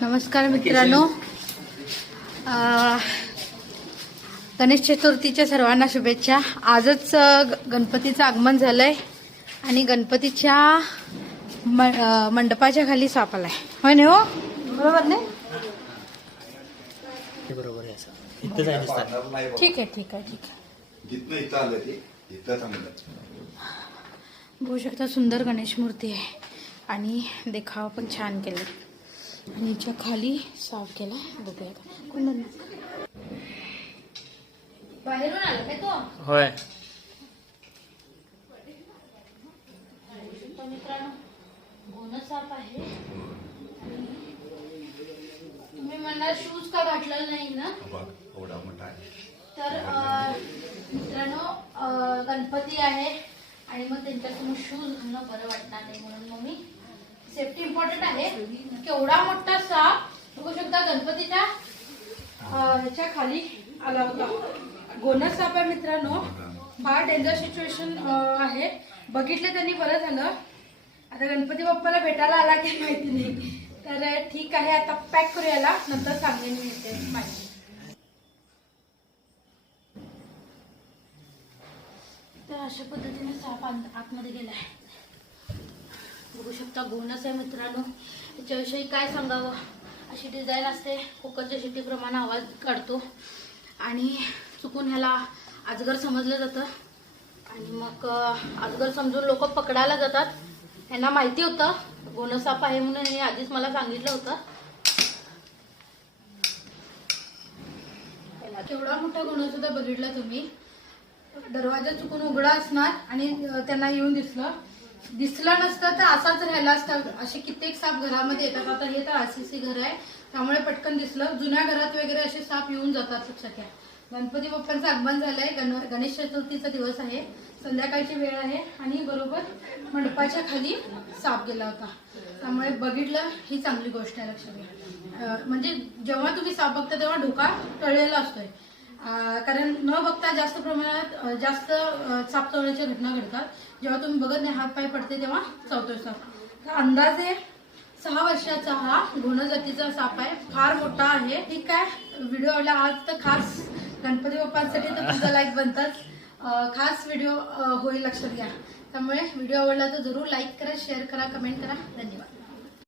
नमस्कार मित्रांनो. गणेश चतुर्थीच्या सर्वांना शुभेच्छा. आजच गणपतीचं आगमन झालंय आणि गणपतीच्या म- मंडपाच्या खाली साप आलाय. होय नाही हो? बरोबर नाही? बरोबर आहे आहे ठीक आहे ठीक आहे ठीक आहे. बघू शकता सुंदर गणेश मूर्ती आहे. आणि देखावा पण छान केला आणि हिच्या खाली साफ केला. बघूया. कोण? बाहेरून आला काय तो? होय. तर मित्रांनो आहे. तुम्ही म्हणणार शूज का घातलेला नाही ना? बघ एवढा मोठा आहे. तर अं, मित्रांनो अं, गणपती आहे. आणि मग त्यांच्यासमोर शूज घालणं बरं वाटणार नाही म्हणून मग मी सेफ्टी इम्पॉर्टंट आहे. केवढा मोठा साप बघू शकता गणपतीच्या ह्याच्या खाली आला होता. गोनस साप आहे मित्रांनो. फार डेंजर सिच्युएशन आहे. बघितले त्यांनी बरं झालं. आता गणपती बाप्पाला भेटायला आला की माहिती नाही. तर ठीक आहे आता पॅक करू याला. नंतर सांगेन मी येते माहिती. तर अशा पद्धतीने साप आतमध्ये आतमध्ये गेलाय बघू शकता गुणच आहे मित्रांनो. याच्याविषयी काय सांगावं? अशी डिझाईन असते. कुकरच्या शिट्टीप्रमाणे आवाज काढतो. आणि चुकून ह्याला अजगर समजलं जातं. आणि मग आजगर अजगर समजून लोक पकडायला जातात. यांना माहिती होतं. गोणसाप आहे म्हणून हे आधीच मला सांगितलं होतं. केवढा मोठा गोनस होता बघितला तुम्ही. दरवाजा चुकून उघडा असणार आणि त्यांना येऊन दिसलं. दिसला नसतं तर असाच राहिला असता. असे कित्येक साप घरामध्ये येतात. आता हे तर आरसीसी घर आहे. त्यामुळे पटकन दिसलं. जुन्या घरात वगैरे असे साप येऊन जातात लक्षात घ्या. गणपती बाप्पांचं आगमन झालंय. गण गणेश चतुर्थीचा दिवस आहे. संध्याकाळची वेळ आहे. आणि बरोबर मंडपाच्या खाली साप गेला होता. त्यामुळे बघितलं. ही चांगली गोष्ट आहे लक्षात घ्या. म्हणजे जेव्हा तुम्ही साप बघता तेव्हा डोका टळलेला असतोय. कारण न बघता जास्त प्रमाणात जास्त चाप चवण्याच्या घटना घडतात. जेव्हा तुम्ही बघत नाही हात पाय पडते तेव्हा चावतोय साप. अंदाजे सहा वर्षाचा हा घोण जातीचा साप आहे. फार मोठा आहे. ठीक आहे. व्हिडिओ आवडला आज तर खास गणपती बाप्पांसाठी तर तुझा लाईक बनतात खास व्हिडिओ होईल लक्षात घ्या. त्यामुळे व्हिडिओ आवडला तर जरूर लाईक करा शेअर करा कमेंट करा. धन्यवाद.